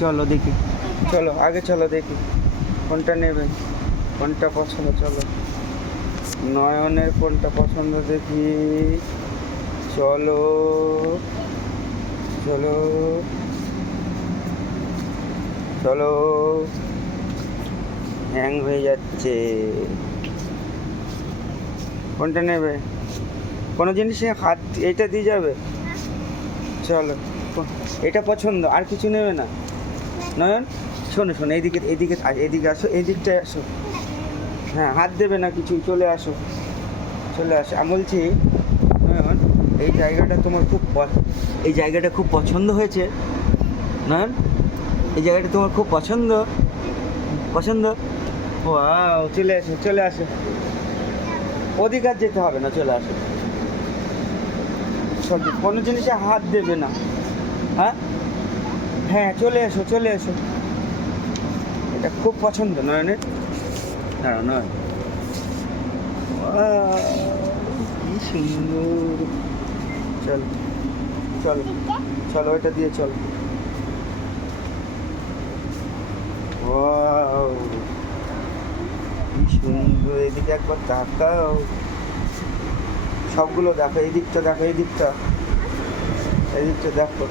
চলো দেখি, চলো আগে চলো দেখি কোনটা নেবে, কোনটা পছন্দ। চলো নয়নের কোনটা পছন্দ দেখি। চলো চলো চলো, হ্যাং হয়ে যাচ্ছে। কোনটা নেবে? কোনো জিনিসে হাত এইটা দিয়ে যাবে। চলো এটা পছন্দ, আর কিছু নেবে না? নয়ন শোনো শোনো, এইদিকে এইদিকে এইদিকে আসো, এই দিকটায় আসো। হ্যাঁ হাত দেবে না কিছু, চলে আসো চলে আসো। আমি বলছি নয়ন, এই জায়গাটা তোমার খুব এই জায়গাটা খুব পছন্দ হয়েছে নয়ন, এই জায়গাটা তোমার খুব পছন্দ পছন্দ। ওয়াও, চলে আসো চলে আসো, অধিকার যেতে হবে না, চলে আসো। সত্যি কোনো জিনিসে হাত দেবে না। হ্যাঁ হ্যাঁ চলে এসো চলে এসো, এটা খুব পছন্দ নয়নের। দাঁড়াও নয়, কি সুন্দর। চলো চলো চলো, ওইটা দিয়ে চলো। ওয়াও, কি সুন্দর। এদিকে একবার তাকাও, সবগুলো দেখো, এই দিকটা দেখো, এই দিকটা এই দিকটা দেখো।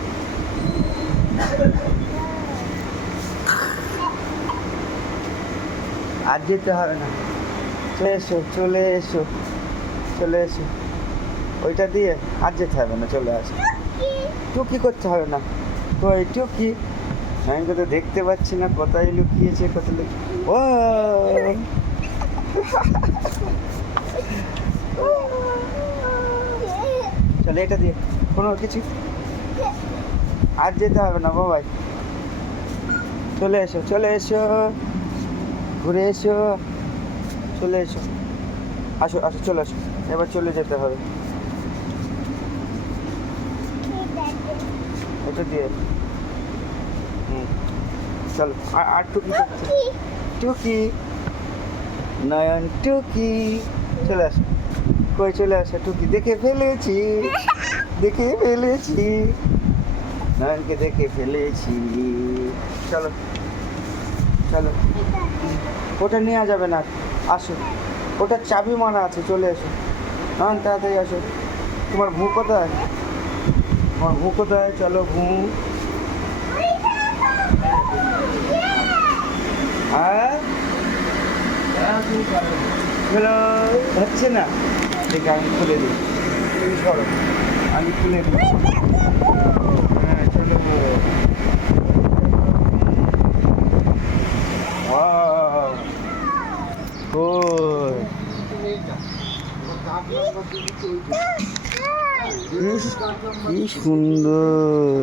আর যেতে হবে না, চলে এসো চলে এসো চলে এসো, ওইটা দিয়ে আর যেতে হবে না, চলে আসো। টুকি করতে হবে না, ওই টুকি। আমি তো দেখতে পাচ্ছি না কোথায় লুকিয়েছে, কোথায় ও চলে, এটা দিয়ে কোনো কিছু আর যেতে হবে না বাবাই। চলে এসো চলে এসো, ঘুরে এসো, চলে এসো, আসো আসো চলে আসো। এবার চলে যেতে হবে, এটা দিয়ে। চলো আর টুকি করছে, টুকি নয়ন টুকি। চলে আসো, কই চলে আসো, টুকি দেখে ফেলেছি, দেখে ফেলেছি, নয়নকে দেখে ফেলেছি। চলো চলো, ওটা নেওয়া যাবে না, আসো, ওটার চাবি মারা আছে, চলে এসো। নয়ন তাড়াতাড়ি আসো। তোমার ভূ কোথায়, তোমার ভূ কোথায়? চলো ভূ। আর হ্যালো, হচ্ছে না, দেখে আমি খুলে দিই, তুমি সরো, আমি খুলে দিই। হ্যাঁ চলো। কি সুন্দর।